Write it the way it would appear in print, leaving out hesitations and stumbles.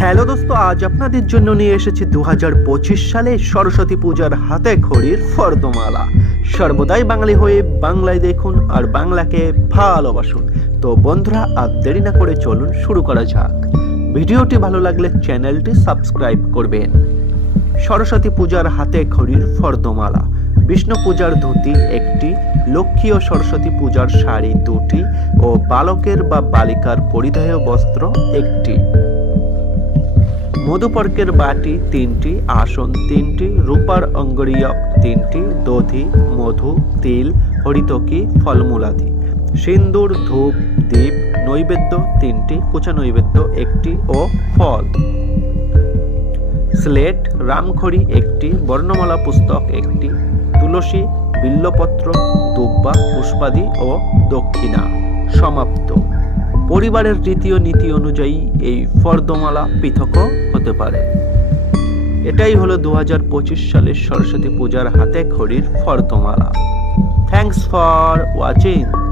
Hello দোস্ত, আজ আপনাদের জন্য নিয়ে এসেছি 2025 সালে সরস্বতী পূজার হাতে খড়ির ফর্দমালা। সর্বদাই বাঙালি হয়ে বাংলায় দেখুন আর বাংলাকে ভালোবাসুন। তো বন্ধুরা, আর দেরি না করে চলুন শুরু করা যাক। ভিডিওটি ভালো লাগলে চ্যানেলটি সাবস্ক্রাইব করবেন। সরস্বতী পূজার হাতে খড়ির ফর্দমালা, বিষ্ণু পূজার ধুতি একটি, লক্ষ্মী ও সরস্বতী পূজার শাড়ি দুটি ও বালকের বা বালিকার পরিধেয় বস্ত্র একটি, মধুপর্কের বাটি তিনটি, আসন তিনটি, রূপার অঙ্গরীয়ক তিনটি, দধি, মধু, তিল, হরিতকি, ফলমূলাদি, সিন্দুর, ধূপ, দীপ, নৈবেদ্য তিনটি, কুচা নৈবেদ্য একটি ও ফল, স্লেট, রামখড়ি একটি, বর্ণমালা পুস্তক একটি, তুলসী, বিল্লপত্র, দুব্বা, পুষ্পাদি ও দক্ষিণা। সমাপ্ত। পরিবারের রীতি ও নীতি অনুযায়ী এই ফর্দমালা পৃথকও হতে পারে। এটাই হলো 2025 সালের সরস্বতী পূজার হাতে খড়ির ফর্দমালা। Thanks for watching.